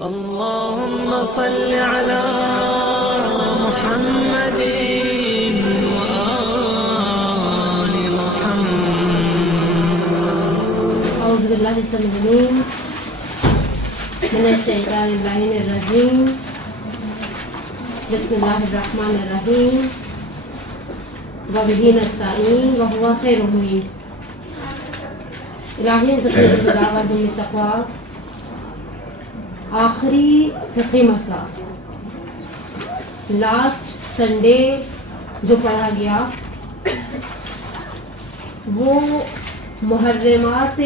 اللهم صل على محمد وآل محمد. أعوذ بالله السميع العليم من الشيطان اللعين الرجيم. بسم الله الرحمن الرحيم. وبه نستعين وهو خير المعين. الہی التقوی. آخری فقہی مسئلہ لاسٹ سنڈے جو پڑھا گیا وہ محرمات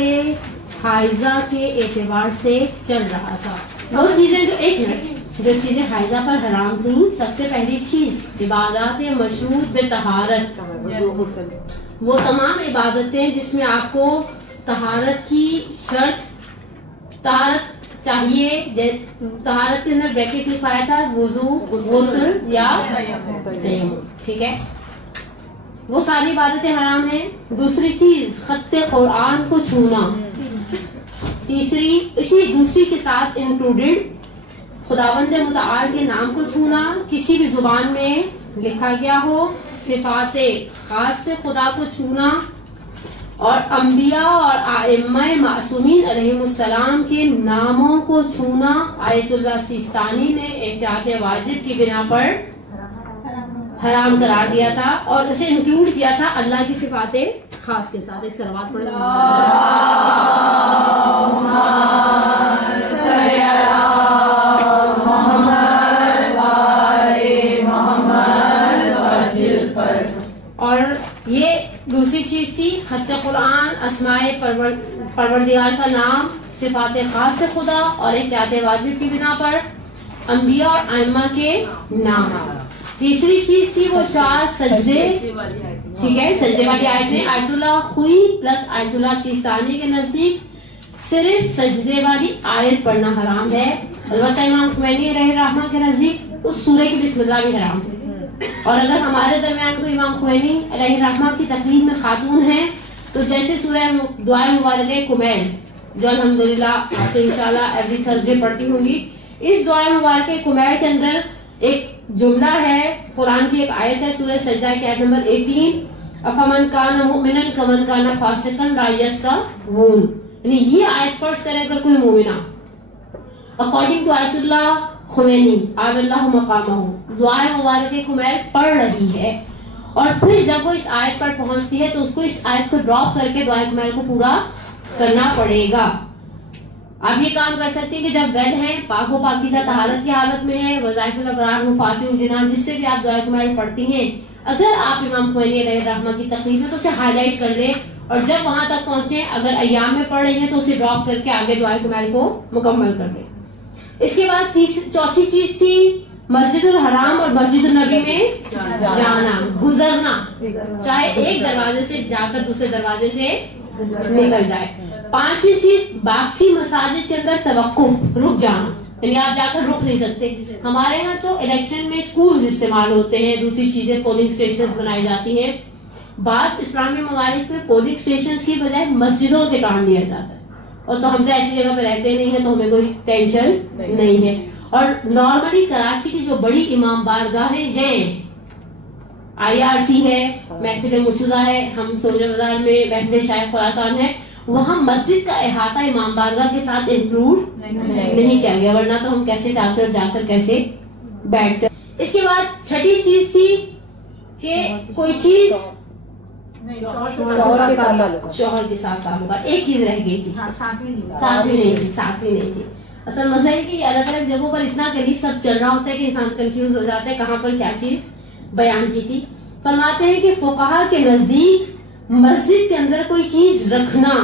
حائضہ کے اعتبار سے چل رہا تھا. وہ چیزیں جو چیزیں حائضہ پر حرام تھیں، سب سے پہلی چیز عبادات مشروط بطہارت، وہ تمام عبادتیں جس میں آپ کو طہارت کی شرط طہارت چاہیے. طہارت کے اندر بریکٹ لکھوایا تھا وضو، غسل یا تیمم، ٹھیک ہے، وہ ساری عبادتیں حرام ہیں. دوسری چیز خط قرآن کو چھونا. دوسری کے ساتھ انکلوڈیڈ خداوند متعال کے نام کو چھونا، کسی بھی زبان میں لکھا گیا ہو، صفات خاص سے خدا کو چھونا، اور انبیاء اور ائمہ معصومین علیہم السلام کے ناموں کو چھونا آیت اللہ سیستانی نے احتیاط واجب کی بنا پر حرام قرار دیا تھا، اور اسے انکلوڈ کیا تھا اللہ کی صفات خاص کے ساتھ. ایک صلوات پڑھیں. اور یہ دوسری چیز تھی خط قرآن، اسماء پروردگار کا نام، صفات خاص سے خدا اور احتیاط واجب کی بنا پر انبیاء اور ائمہ کے نام. تیسری چیز تھی وہ 4 سجدے، ٹھیک ہے، سجدے والی آیتیں. آیت اللہ خوئی پلس آیت اللہ سیستانی کے نزدیک صرف سجدے والی آیت پڑھنا حرام ہے. البتہ امام خمینی علیہ الرحمہ کے نزدیک اس سورہ کی بسم اللہ بھی حرام ہے. اور اگر ہمارے درمیان کوئی امام خمینی علیہ الرحمہ کی تقریر میں خاتون ہیں تو جیسے سورہ دعائے مبارکہ کمیل جو الحمدللہ آپ تو انشاءاللہ ایوری تھرسڈے پڑھتی ہوں گی، اس دعائے مبارکہ کمیل کے اندر ایک جملہ ہے، قرآن کی ایک آیت ہے، سورہ سجدہ کی آیت نمبر 18، افمن کان مؤمنا کمن کان فاسقا لا یستوون، یعنی یہ آیت پڑھ کرے اگر کوئی مومنہ اکارڈنگ ٹو آیت اللہ خمینی عاد اللہ مقامہ دعائے مبارکہ کمیل پڑھ رہی ہے، اور پھر جب وہ اس آیت پر پہنچتی ہے تو اس کو اس آیت کو ڈراپ کر کے دعائے کمیل کو پورا کرنا پڑے گا. آپ یہ کام کر سکتے ہیں کہ جب بیڈ ہے، پاک و پاکیزہ طہارت کی حالت میں ہے، وظائف الابرار مفاتیح الجنان جس سے بھی آپ دعائے کمیل پڑھتی ہیں، اگر آپ امام خمینی علیہ الرحمہ کی تقریر میں تو اسے ہائی لائٹ کر لیں، اور جب وہاں تک پہنچے اگر ایام میں پڑھ رہی ہیں تو اسے ڈراپ کر کے آگے دعائے کمیل کو مکمل کر لیں. اس کے بعد چوتھی چیز تھی مسجد الحرام اور مسجد النبی میں جانا، گزرنا، چاہے ایک دروازے سے جا کر دوسرے دروازے سے نکل جائے. 5ویں چیز باقی مساجد کے اندر توقف، رک جانا، یعنی آپ جا کر رک نہیں سکتے. ہمارے یہاں تو الیکشن میں اسکولز استعمال ہوتے ہیں، دوسری چیزیں پولنگ اسٹیشنز بنائی جاتی ہیں. بعض اسلامی ممالک میں پولنگ اسٹیشنز کی بجائے مسجدوں سے کام لیا جاتا ہے، اور تو ہم سے ایسی جگہ پہ رہتے نہیں ہیں تو ہمیں کوئی ٹینشن نہیں ہے. اور نارملی کراچی کی جو بڑی امام بارگاہیں ہیں، IRC ہے، محفل مرشدہ ہے، ہم سولجر بازار میں محفل شیخ خراسان ہے، وہاں مسجد کا احاطہ امام بارگاہ کے ساتھ انکلوڈ نہیں کیا گیا، ورنہ تو ہم کیسے جاتے اور جا کر کیسے بیٹھتے. اس کے بعد چھٹی چیز تھی کہ کوئی چیز شوہر کے ساتھ تعلقات. ایک چیز رہ گئی تھی، ساتویں نہیں تھی. اصل مسئلہ ہے کہ الگ الگ جگہوں پر اتنا غلیظ سب چل رہا ہوتا ہے کہ انسان کنفیوز ہو جاتا ہے کہاں پر کیا چیز بیان کی تھی. فرماتے ہیں کہ فقہا کے نزدیک مسجد کے اندر کوئی چیز رکھنا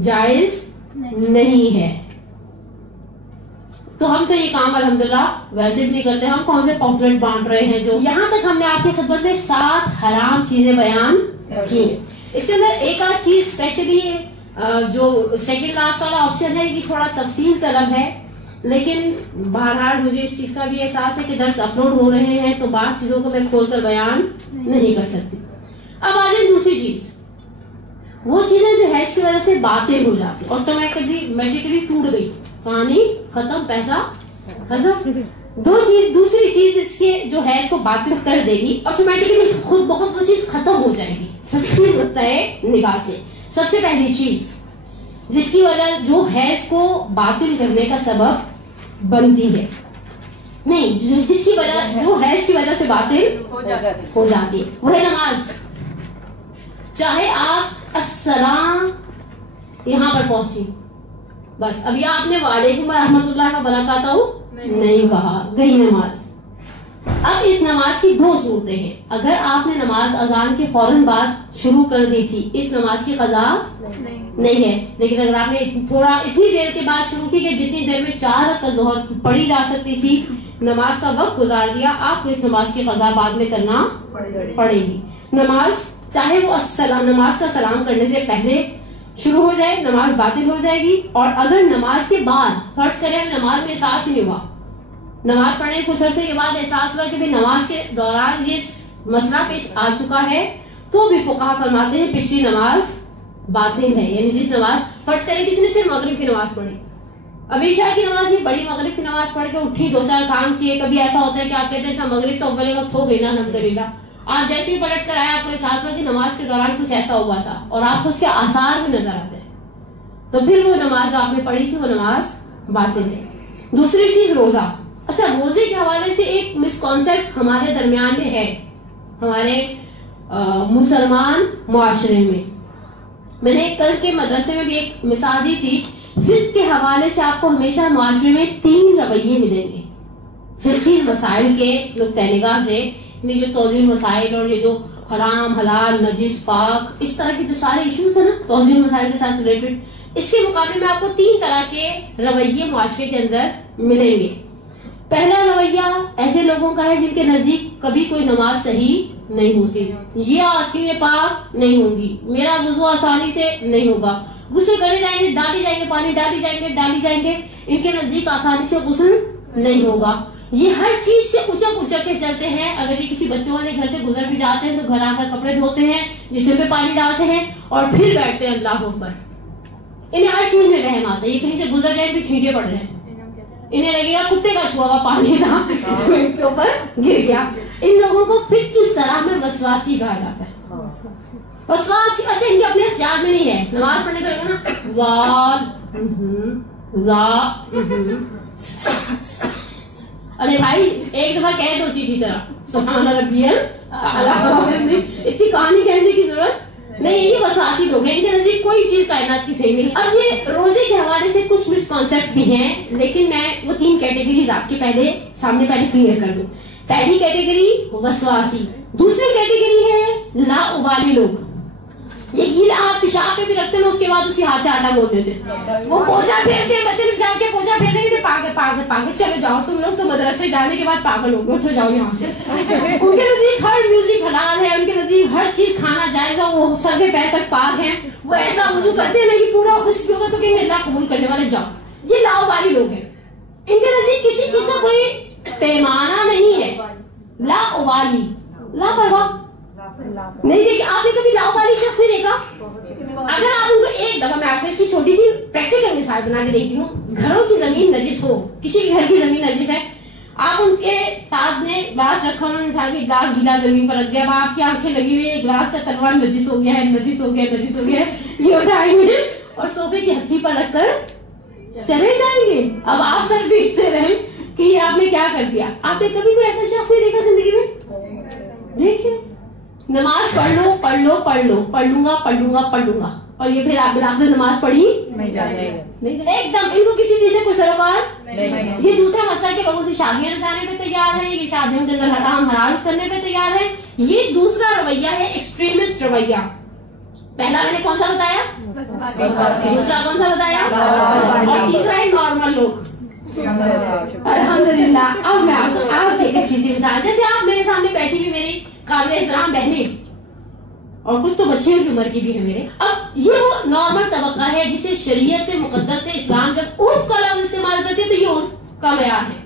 جائز نہیں ہے. تو ہم تو یہ کام الحمدللہ ویسے بھی نہیں کرتے. ہم کون سے پمفلٹ بانٹ رہے ہیں جو یہاں تک ہم نے آپ کی خدمت میں 7 حرام چیزیں بیان کی. اس کے اندر ایک آدھ چیز اسپیشلی جو سیکنڈ لاسٹ والا آپشن ہے یہ تھوڑا تفصیل طلب ہے، لیکن بہرحال مجھے اس چیز کا بھی احساس ہے کہ درس اپلوڈ ہو رہے ہیں تو بعض چیزوں کو میں کھول کر بیان نہیں کر سکتی. اب آ جائیں دوسری چیز، وہ چیزیں جو ہے اس کی وجہ سے باطل ہو جاتی، آٹومیٹکلی ٹوٹ گئی. کہانی ختم، پیسہ حضر. دوسری چیز اس کے جو ہے اس کو باطل کر دے گی، آٹومیٹکلی خود بخود وہ چیز ختم ہو جائے گی فقہی نقطۂ نگاہ سے. سب سے پہلی چیز جس کی وجہ جو ہے اس کو باطل کرنے کا سبب بنتی ہے، نہیں جس کی وجہ جو ہے اس کی وجہ سے باطل ہو جاتی ہے، وہ ہے نماز. چاہے آپ السلام یہاں پر پہنچی، بس ابھی آپ نے وعلیکم ورحمۃ اللہ وبرکاتہ نہیں کہا، گئی نماز. اب اس نماز کی دو صورتیں ہیں. اگر آپ نے نماز اذان کے فوراً بعد شروع کر دی تھی، اس نماز کی قضا نہیں ہے. لیکن اگر آپ نے اتنی دیر کے بعد شروع کی کہ جتنی دیر میں 4 رکعت ظہر پڑھی جا سکتی تھی، نماز کا وقت گزار دیا، آپ کو اس نماز کی قضا بعد میں کرنا پڑے گی. نماز چاہے وہ نماز کا سلام کرنے سے پہلے شروع ہو جائے، نماز باطل ہو جائے گی. اور اگر نماز کے بعد فرض کریں نماز میں احساس ہی نہیں ہوا، نماز پڑھنے کچھ عرصے کے بعد احساس ہوا کہ نماز کے دوران یہ مسئلہ پیش آ چکا ہے، تو بھی فقہا فرماتے ہیں پچھلی نماز باطل ہے. یعنی جس نماز فرض کریں کسی نے صرف مغرب کی نماز پڑھی، ابھی عشاء کی نماز نہیں پڑھی، مغرب کی نماز پڑھ کے اٹھی، 2-4 کام کیے. کبھی ایسا ہوتا ہے کہ آپ کہتے ہیں اچھا مغرب تو اول وقت ہو گئی نا، الحمدللہ. آپ جیسے ہی پلٹ کر آئے آپ کو احساس ہوا کہ نماز کے دوران کچھ ایسا ہوا تھا اور آپ کو اس کے آثار بھی نظر آتے ہیں، تو پھر وہ نماز جو آپ نے پڑھی تھی وہ نماز باطل ہے. دوسری چیز روزہ. اچھا روزے کے حوالے سے ایک مسکانسیپٹ ہمارے درمیان میں ہے، ہمارے مسلمان معاشرے میں. میں نے کل کے مدرسے میں بھی ایک مثال دی تھی. فقہ کے حوالے سے آپ کو ہمیشہ معاشرے میں 3 رویے ملیں گے فقہی مسائل کے نقطۂ نگاہ سے. جو توضیح مسائل اور یہ جو حرام حلال نجس پاک اس طرح کے جو سارے ایشوز ہیں نا توضیح مسائل کے ساتھ ریلیٹڈ، اس کے مقابلے میں آپ کو 3 طرح کے رویے معاشرے کے اندر ملیں گے. پہلا رویہ ایسے لوگوں کا ہے جن کے نزدیک کبھی کوئی نماز صحیح نہیں ہوتی، یہ آستینیں پاک نہیں ہوں گی، میرا وضو آسانی سے نہیں ہوگا، غسل کرنے جائیں گے ڈالی جائیں گے، پانی ڈالی جائیں گے، ان کے نزدیک آسانی سے غسل نہیں ہوگا. یہ ہر چیز سے اچک کے چلتے ہیں. اگر یہ کسی بچوں والے گھر سے گزر بھی جاتے ہیں تو گھر آ کر کپڑے دھوتے ہیں، جسم پہ پانی ڈالتے ہیں اور پھر بیٹھتے ہیں اللہ اکبر. انہیں ہر چیز میں وہم آتا ہے، یہ کہیں سے گزر جائے پھر چھینٹے پڑ جائیں، انہیں لگے گا کتے کا چھوا ہوا پانی تھا جو ان کے اوپر گر گیا. ان لوگوں کو پھر کس طرح میں وسواسی کہا جاتا ہے. وسواس کی وجہ ان کے اپنے اختیار میں نہیں ہے. نماز پڑھنے پڑے گا نا ارے بھائی ایک دفعہ کہہ دو چیز کی طرح سبحان ربی الاعلی، اتنی کہانی کہنے کی ضرورت نہیں. یہ وسواسی لوگ ہیں، ان کے نزدیک کوئی چیز کائنات کی صحیح نہیں. اب یہ روزے کے حوالے سے کچھ مسکنسیپٹ بھی ہیں، لیکن میں وہ 3 کیٹیگریز آپ کے پہلے کلیئر کر دوں. پہلی کیٹیگری وسواسی، دوسری کیٹیگری ہے لا ابالی لوگ. یہ گیلا ہاتھ پیشاب پہ بھی رکھتے ہیں، اس کے بعد اسی ہاتھ سے آٹا گھول دیتے ہیں. وہ پوچھا پھیرتے ہیں، بچے پیشاب کے پوچھا پھیرتے ہیں، پاگل چلے جاؤ تم لوگ تو مدرسے جانے کے بعد پاگل ہو گئے، اٹھو جاؤ یہاں سے. ان کے نزدیک ہر میوزک حلال ہے، ان کے نزدیک ہر چیز کھانا جائز ہے، وہ سر سے پیر تک پاک ہیں. وہ ایسا وضو کرتے ہیں نا کہ پورا خشک ہوگا تو کہ اللہ قبول کرنے والے جاؤ. یہ لاؤ والی لوگ ہیں، ان کے نزدیک کسی چیز کا کوئی پیمانہ نہیں ہے. لا ابالی، لاپرواہ نہیں. دیکھیں آپ نے کبھی لاپرواہی شخص نہیں دیکھا؟ اگر آپ ان کو ایک دفعہ، میں آپ کو اس کی چھوٹی سی پریکٹیکل مثال بنا کے دیکھتی ہوں. گھروں کی زمین نجس ہو، کسی کے گھر کی زمین نجس ہے، آپ ان کے ساتھ نے گلاس رکھا، انہوں نے اٹھا کے گلاس گیلا زمین پر رکھ دیا، اب آپ کی آنکھیں لگی ہوئی ہے گلاس کا تلوار نجس ہو گیا ہے، یہ اٹھائیں گے اور صوفے کی ہتھی پر رکھ کر چلے جائیں گے. اب آپ سر دیکھتے رہیں کہ یہ آپ نے کیا کر دیا. آپ نے کبھی کوئی ایسا شخص نہیں دیکھا زندگی میں؟ دیکھیے نماز پڑھ لوں گا اور یہ پھر آپ نے نماز پڑھی نہیں ایک دم. ان کو کسی چیز سے کوئی سروکار نہیں. یہ دوسرا مسئلہ کہ لوگوں سے شادیاں رچانے پہ تیار ہیں، یہ شادیوں کے اندر حرام حلال کرنے پہ تیار ہیں. یہ دوسرا رویہ ہے ایکسٹریمسٹ رویہ. پہلا میں نے کون سا بتایا، دوسرا کون سا بتایا، اور تیسرا ہے نارمل لوگ. الحمدللہ. اب میں آپ ایک اچھی سی مثال، جیسے آپ میرے سامنے بیٹھی ہوئی میری قابل احترام بہنیں اور کچھ تو بچیوں کی عمر کی بھی ہے میرے. اب یہ وہ نارمل طبقہ ہے جسے شریعت مقدس سے اسلام جب عرف کا لفظ استعمال کرتے تو یہ عرف کا معیار ہے.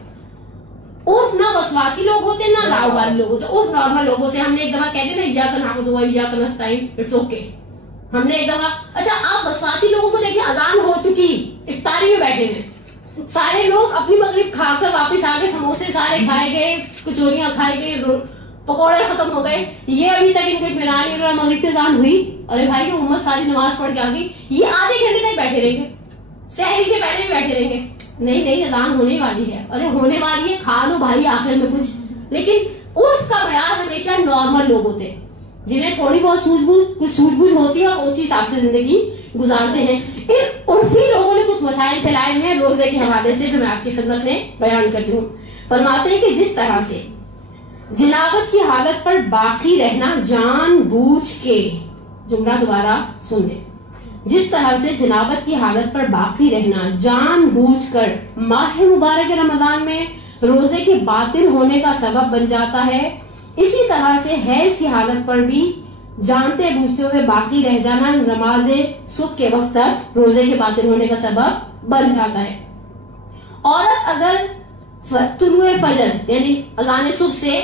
عرف نہ وسواسی لوگ ہوتے ہیں نہ لاؤ والی لوگ ہوتے ہیں، عرف نارمل لوگ ہوتے ہیں. ہم نے ایک دفعہ کہتے ہیں نا ایاک نعبد و ایاک نستعین، اٹس اوکے. ہم نے ایک دفعہ اچھا آپ وسواسی لوگوں کو دیکھیں، اذان ہو چکی، افطاری میں بیٹھے ہیں، سارے لوگ اپنی مغرب کھا کر واپس آ گئے, سموسے سارے کھائے گئے, کچوریاں کھائے گئے, پکوڑے ختم ہو گئے, یہ ابھی تک ان کو اطمینان نہیں رہا. مغرب کی اذان ہوئی, ارے بھائی امت ساری نماز پڑھ کے آ گئی, یہ آدھے گھنٹے تک بیٹھے رہیں گے, سحری سے پہلے بھی بیٹھے رہیں گے. نہیں اذان ہونے والی ہے, ارے ہونے والی ہے, کھا لو بھائی آخر میں کچھ. لیکن اس کا معیار ہمیشہ نارمل لوگ ہوتے ہیں جنہیں تھوڑی بہت سوجھ بوجھ ہوتی ہے اور اسی حساب سے زندگی گزارتے ہیں. عرفی لوگوں نے کچھ مسائل پھیلائے ہیں روزے کے حوالے سے جو میں آپ کی خدمت میں بیان کرتی ہوں. فرماتے ہیں کہ جس طرح سے جنابت کی حالت پر باقی رہنا جان بوجھ کے, جملہ دوبارہ سن لیں, جس طرح سے جنابت کی حالت پر باقی رہنا جان بوجھ کر ماہ مبارک رمضان میں روزے کے باطل ہونے کا سبب بن جاتا ہے, اسی طرح سے حیض کی حالت پر بھی جانتے بوجھتے ہوئے باقی رہ جانا نماز صبح کے وقت تک روزے کے باطل ہونے کا سبب بن جاتا ہے. عورت اگر طلوع فجر یعنی اذان صبح سے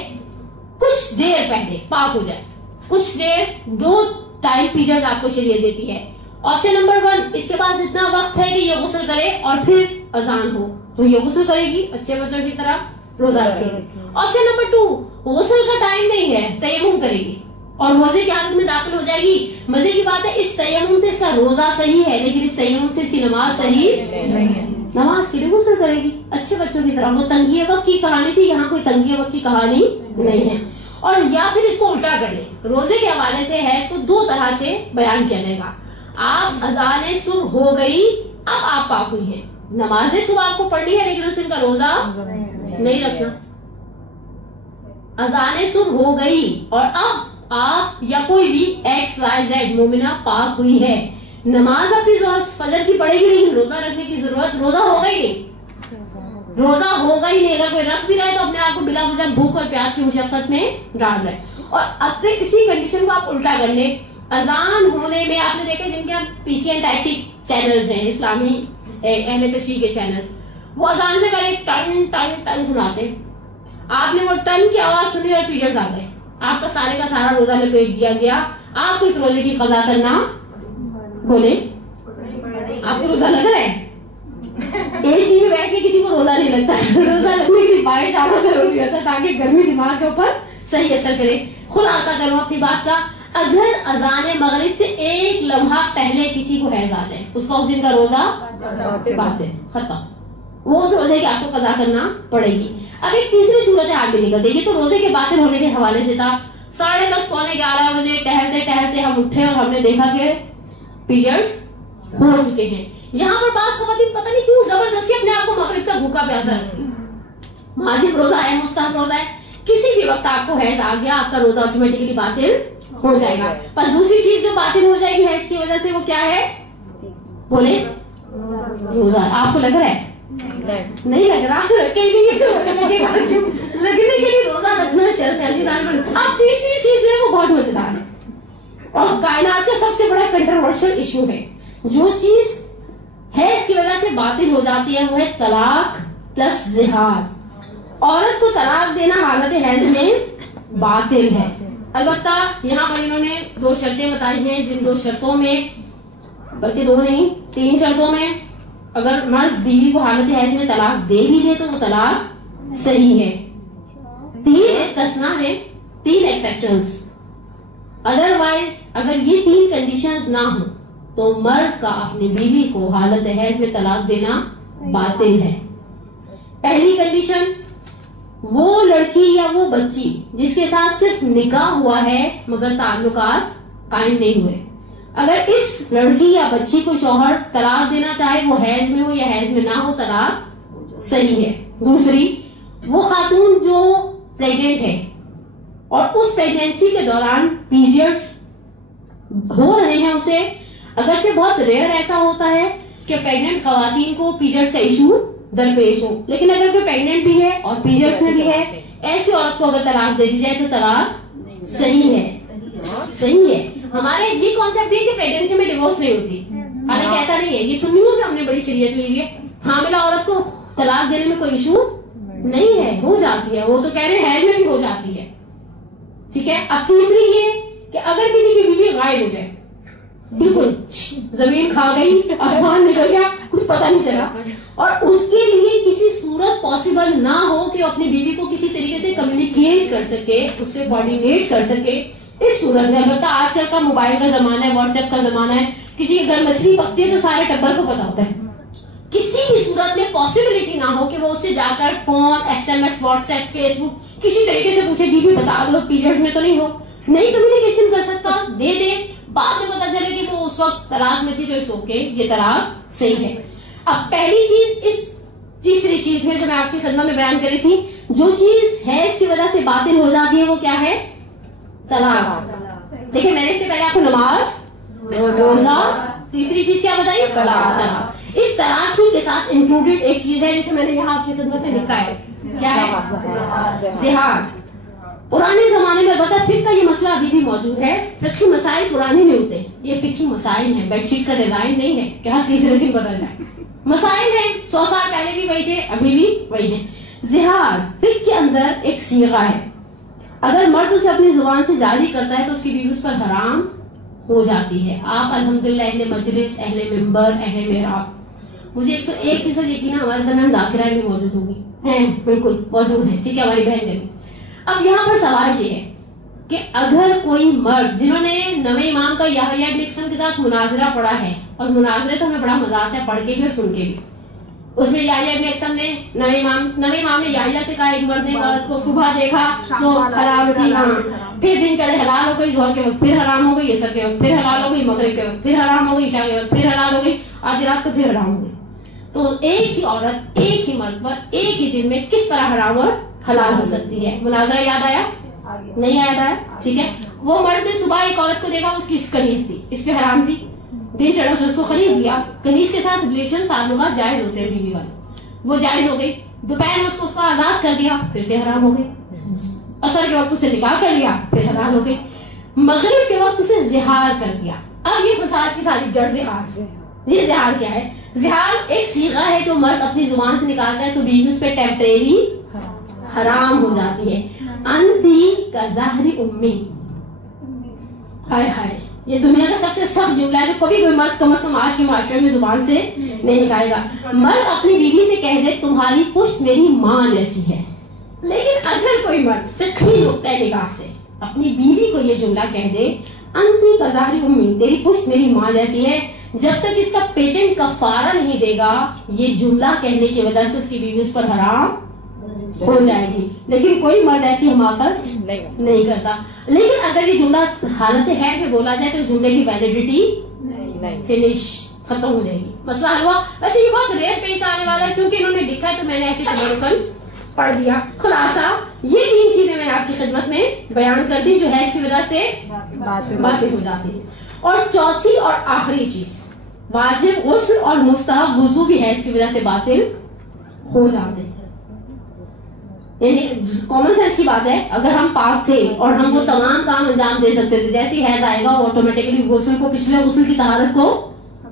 کچھ دیر پہلے پاک ہو جائے, کچھ دیر, 2 ٹائم پیریڈ آپ کو شریعت دیتی ہے. آپشن نمبر 1, اس کے پاس اتنا وقت ہے کہ یہ غسل کرے اور پھر اذان ہو تو یہ غسل کرے گی اچھے بچوں کی طرح, روزہ رکھے گی. آپشن نمبر 2, غسل کا ٹائم نہیں ہے, تیمم کرے گی اور روزے کی حالت میں داخل ہو جائے گی. مزے کی بات ہے اس تیمم سے اس کا روزہ صحیح ہے لیکن اس تیمم سے اس کی نماز صحیح نہیں ہے. نماز کے لیے غسل کرے گی اچھے بچوں کی طرح. وہ تنگی وقت کی کہانی تھی, یہاں کوئی تنگی وقت کی کہانی نہیں ہے. اور یا پھر اس کو الٹا کر لیں, روزے کے حوالے سے ہے اس کو 2 طرح سے بیان کیا جائے گا. آپ اذان صبح ہو گئی, اب آپ پاک ہوئی ہیں, نماز صبح آپ کو پڑھنی ہے لیکن اس دن کا روزہ نہیں رکھنا. اذان صبح ہو گئی اور اب آپ یا کوئی بھی XYZ مومنہ پاک ہوئی ہے, نماز اپنی فجر کی پڑے گی لیکن روزہ رکھنے کی ضرورت, روزہ ہوگا ہی نہیں, روزہ ہوگا ہی نہیں. اگر کوئی رکھ بھی رہے تو اپنے آپ کو بلا وجہ بھوک اور پیاس کی مشقت میں ڈال رہے. اور اگر اسی کنڈیشن کو آپ الٹا کر لیں, اذان ہونے میں آپ نے دیکھا جن کے PCN ٹائپ کی چینلز ہیں, اسلامی اہل تشریح کے چینلز, وہ اذان سے پہلے ٹن ٹن ٹن سناتے. آپ نے وہ ٹن کی آواز سنی اور پیریڈز آ گئے, آپ کا سارا روزہ لپیٹ دیا گیا. آپ کو اس روزے کی قضا کرنا, بولے آپ کو روزہ لگ رہا ہے؟ AC میں بیٹھ کے کسی کو روزہ نہیں لگتا, روزہ لگنے کی خواہش آپ کو ضروری ہوتا ہے تاکہ گرمی دماغ کے اوپر صحیح اثر کرے. خلاصہ کروں اپنی بات کا, اگر اذان مغرب سے 1 لمحہ پہلے کسی کو حیض آتا ہے اس کا اس دن کا روزہ باطل, ختم, وہ اس روزے کی آپ کو قضا کرنا پڑے گی. اب ایک تیسری صورت حال بھی نکل دے گی. تو روزے کے باطل ہونے کے حوالے سے تھا 10:30 پونے 11 بجے ٹہلتے ہم اٹھے اور ہم نے دیکھا کہ پیریڈز ہو چکے ہیں. یہاں پر بعض خواتین پتہ نہیں کیوں زبردستی اپنے آپ کو مغرب کا بھوکا پیاسا رکھتی. واجب روزہ ہے, مستحب روزہ ہے, کسی بھی وقت آپ کو حیض آ گیا آپ کا روزہ آٹومیٹکلی باطل ہو جائے گا. بس دوسری چیز جو باطل ہو جائے گی حیض کی وجہ سے وہ کیا ہے, بولے روزہ. آپ کو لگ رہا ہے؟ نہیں لگ رہا, لگنے کے لیے روزہ رکھنا شرط ہے. اب تیسری چیز جو ہے وہ بہت مزیدار ہے اور کائنات کا سب سے بڑا کنٹروورشل ایشو ہے. جو چیز حیض کی وجہ سے باطل ہو جاتی ہے وہ ہے طلاق پلس زہار. عورت کو طلاق دینا حالت حیض میں باطل ہے. البتہ یہاں پر انہوں نے 2 شرطیں بتائی ہیں, جن 2 شرطوں میں, بلکہ 2 نہیں 3 شرطوں میں اگر مرد بیوی کو حالت حیض میں طلاق دے بھی دے تو وہ طلاق صحیح ہے. 3 استثناء ہے, 3 ایکسیپشنز. ادروائز اگر یہ 3 کنڈیشنز نہ ہوں تو مرد کا اپنی بیوی کو حالت حیض میں طلاق دینا باطل ہے. پہلی کنڈیشن, وہ لڑکی یا وہ بچی جس کے ساتھ صرف نکاح ہوا ہے مگر تعلقات قائم نہیں ہوئے, اگر اس لڑکی یا بچی کو شوہر طلاق دینا چاہے وہ حیض میں ہو یا حیض میں نہ ہو, طلاق صحیح ہے. دوسری, وہ خاتون جو پریگننٹ ہے اور اس پریگنینسی کے دوران پیریڈز ہو رہے ہیں, اسے اگرچہ بہت ریئر ایسا ہوتا ہے کہ پریگننٹ خواتین کو پیریڈز کا ایشو درپیش ہو, لیکن اگر کوئی پریگننٹ بھی ہے اور پیریڈز میں بھی ہے, ایسی عورت کو اگر طلاق دے دی جائے تو طلاق صحیح ہے. صحیح ہے. ہمارے یہ کانسیپٹ ہے کہ پریگنینسی میں ڈیورس نہیں ہوتی, حالانکہ ایسا نہیں ہے. یہ سنیوں سے ہم نے بڑی شریعت لی ہے. حاملہ عورت کو طلاق دینے میں کوئی ایشو نہیں ہے, ہو جاتی ہے. وہ تو کہہ رہے ہیں حیض میں بھی ہو جاتی ہے. ٹھیک ہے. اب تیسری یہ کہ اگر کسی کی بیوی غائب ہو جائے, بالکل زمین کھا گئی, آسمان نکل گیا, کچھ پتہ نہیں چلا. اور اس کے لیے کسی صورت پاسبل نہ ہو کہ وہ اپنی بیوی کو کسی طریقے سے کمیونیکیٹ کر سکے, اس سے کوآرڈینیٹ کر سکے. اس صورت میں البتہ آج کل کا موبائل کا زمانہ ہے, واٹس ایپ کا زمانہ ہے, کسی کے گھر مچھلی پکتی ہے تو سارے ٹبر کو پتا ہوتا ہے. کسی بھی صورت میں پاسبلٹی نہ ہو کہ وہ اس سے جا کر phone, SMS, WhatsApp, Facebook کسی طریقے سے پوچھے بیوی بتا دو پیریڈ میں تو نہیں ہو, نہیں کمیونیکیشن کر سکتا, دے دے, بعد میں پتا چلے کہ وہ اس وقت طلاق میں تھی تو اوکے یہ طلاق صحیح ہے. اب پہلی چیز اس تیسری چیز میں جو میں آپ کی خدمت میں بیان کری تھی, جو چیز ہے اس کی وجہ سے باطل ہو جاتی ہے وہ کیا ہے؟ طلاق. دیکھیں میں نے اس سے پہلے آپ کو نماز, روزہ, تیسری چیز کیا بتائی؟ طلاق. اس طلاق ہی کے ساتھ انکلوڈیڈ ایک چیز ہے جسے میں نے یہاں آپ کی خدمت میں لکھا ہے, کیا ہے؟ زہار. پرانے زمانے میں بتا فقہ کا یہ مسئلہ ابھی بھی موجود ہے. فقہی مسائل پرانے نہیں ہوتے, یہ فقہی مسائل ہیں, بیڈ شیٹ کا ڈیزائن نہیں ہے کہ ہر تیسرے دن بدل جائے. مسائل ہیں, 100 سال پہلے بھی وہی تھے, ابھی بھی وہی ہیں. زہار فقہ کے اندر ایک صیغہ ہے, اگر مرد اسے اپنی زبان سے جاری کرتا ہے تو اس کی بیوی اس پر حرام ہو جاتی ہے. آپ الحمدللہ اہل مجلس, اہل ممبر, اہل محراب, مجھے 101% یقین ہے ہمارے درمیان ذاکرہ بھی موجود ہوگی, ہیں بالکل موجود ہیں, ٹھیک ہے, ہماری بہن کے. اب یہاں پر سوال یہ ہے کہ اگر کوئی مرد جنہوں نے نویں امام کا یحییٰ ابن اقسم کے ساتھ مناظرہ پڑھا ہے, اور مناظرے تو ہمیں بڑا مزہ آتا ہے پڑھ کے بھی اور سن کے بھی, اس میں یحییٰ ابن اقسم نے نویں امام نے یحییٰ سے کہا ایک مرد نے عورت کو صبح دیکھا تو حرام تھی, پھر دن چڑھے حلال ہو گئی, ظہر کے وقت پھر حرام ہو گئی, عصر کے وقت پھر حلال ہو گئی, مغرب کے وقت پھر حرام ہو گئی, عشاء کے وقت پھر حلال ہو گئی, آدھی رات کو پھر حرام ہو گئی. تو ایک ہی عورت ایک ہی مرد پر ایک ہی دن میں کس طرح حرام اور حلال ہو سکتی ہے؟ مناظرہ یاد آیا؟ نہیں یاد آیا, ٹھیک ہے. وہ مرد نے صبح ایک عورت کو دیکھا, اس کی کنیز تھی, اس پہ حرام تھی, دن چڑھا اس کو خرید لیا. کنیز کے ساتھ ریلیشن تعلقات جائز ہوتے ہیں بیوی والے, وہ جائز ہو گئی. دوپہر میں اس کو آزاد کر دیا, پھر سے حرام ہو گئی. عصر کے وقت اسے نکاح کر لیا, پھر حلال ہو گئی. مغرب کے وقت اسے زہار کر دیا. اب یہ فساد کی ساری جڑ زہار. یہ زہار کیا ہے؟ زہار ایک صیغہ ہے جو مرد اپنی زبان سے نکالتا ہے تو بیوی اس پہ ٹیمپریری حرام ہو جاتی ہے. انتی کا ظاہری امی, ہائے ہائے, یہ دنیا کا سب سے سخت جملہ ہے جو کبھی کوئی مرد کم از کم آج کے معاشرے میں زبان سے نہیں نکالے گا. مرد اپنی بیوی سے کہہ دے تمہاری پشت میری ماں جیسی ہے. لیکن اگر کوئی مرد فقہی نقطہ نگاہ سے اپنی بیوی کو یہ جملہ کہہ دے انتی کا ظاہری امی, تیری پشت میری ماں جیسی ہے, جب تک اس کا پیٹنٹ کفارہ نہیں دے گا یہ جملہ کہنے کی وجہ سے اس کی بیوی اس پر حرام ہو جائے گی. لیکن کوئی مرد ایسی حماقت نہیں کرتا. لیکن اگر یہ جملہ حالت حیض میں بولا جائے تو اس جملے کی ویلیڈیٹی فنش, ختم ہو جائے گی, مسئلہ حل ہوا. ویسے یہ بہت ریئر پیش آنے والا ہے چونکہ انہوں نے لکھا ہے تو میں نے ایسے تبرکن پڑھ دیا. خلاصہ یہ 3 چیزیں میں نے آپ کی خدمت میں بیان کر دی جو حیض کی وجہ سے باطل ہو جاتی ہے. اور چوتھی اور آخری چیز, واجب غسل اور مستحب وضو بھی حیض کی وجہ سے باطل ہو جاتے ہیں. یعنی کامن سینس کی بات ہے, اگر ہم پاک تھے اور ہم وہ تمام کام انجام دے سکتے تھے, جیسے ہی حیض آئے گا وہ آٹومیٹکلی غسل کو پچھلے غسل کی طہارت کو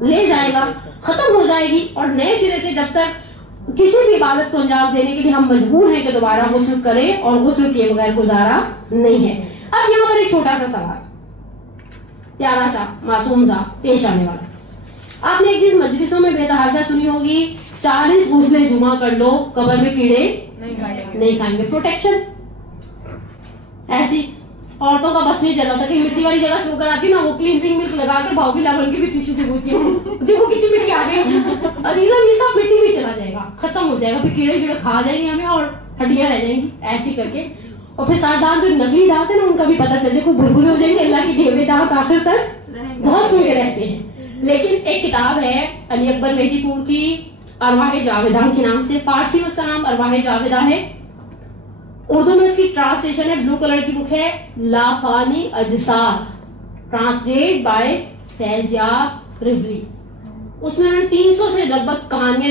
لے جائے گا, ختم ہو جائے گی. اور نئے سرے سے جب تک کسی بھی عبادت کو انجام دینے کے لیے ہم مجبور ہیں کہ دوبارہ غسل کریں, اور غسل کیے بغیر گزارا نہیں ہے. اب یہاں پر ایک چھوٹا سا سوال, پیارا سا معصوم سا پیش آنے والا. آپ نے ایک چیز مجلسوں میں بے تحاشا سنی ہوگی, 40 غسلیں جمع کر لو قبر میں کیڑے نہیں کھائیں گے. پروٹیکشن ایسی عورتوں کا بس نہیں چل رہا تھا کہ مٹی والی جگہ سو کر آتی نا, وہ کلینزنگ ملک لگا کے بھاؤ بھی لاول کے بھی پیچھے سے بولتی ہے دیکھو کتنی مٹی آ گئی. عزیزم یہ سب مٹی میں چلا جائے گا, ختم ہو جائے گا, پھر کیڑے کھا جائیں گے ہمیں اور ہڈیاں رہ جائیں گی ایسی کر کے. اور پھر سردار جو نقلی دانت ہے نا ان کا بھی پتہ چل جائے, کوئی بھربھرے ہو جائیں گے, اللہ کی دیوے دانت آخر تک بہت سن کے رہتے ہیں. لیکن ایک کتاب ہے علی اکبر مہدی پور کی, ارواح جاویدہ کے نام سے, فارسی میں اس کا نام ارواح جاویدہ ہے, اردو میں اس کی ٹرانسلیشن ہے, بلو کلر کی بک ہے, لافانی اجساد, ٹرانسلیٹ بائی فیضیاب رضوی. اس میں انہوں نے 300 سے لگ بھگ کہانیاں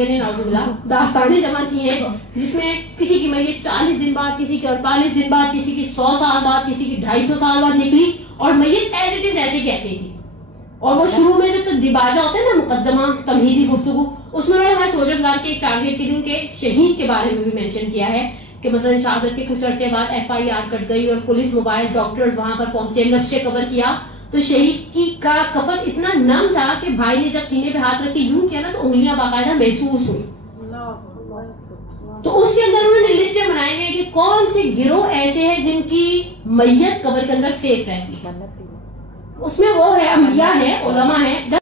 نے نعوذ باللہ داستانیں جمع کی ہیں, جس میں کسی کی میت 40 دن بعد, کسی کی 48 دن بعد, کسی کی 100 سال بعد, کسی کی 250 سال بعد نکلی, اور میت ایز اٹ از ایسے کی ایسے تھی. اور وہ شروع میں جو دباجہ ہوتا ہے نا, مقدمہ تمہیدی گفتگو, اس میں انہوں نے ہمارے سوجبگار کے ایک ٹارگیٹ کے دن کے شہید کے بارے میں بھی مینشن کیا ہے کہ مثلا شہادت کے کچھ عرصے بعد FIR کٹ گئی اور پولیس موبائل ڈاکٹرز وہاں پر پہنچے, نقشے قبر کیا تو شہید کی کا کفن اتنا نم تھا کہ بھائی نے جب سینے پہ ہاتھ رکھ کے یوں کیا نا تو انگلیاں باقاعدہ محسوس ہوئی. تو اس کے اندر انہوں نے لسٹیں بنائی ہوئی کہ کون سے گروہ ایسے ہیں جن کی میت قبر کے اندر سیف رہتی ہے. اس میں وہ ہے، انبیاء ہے، علماء ہے.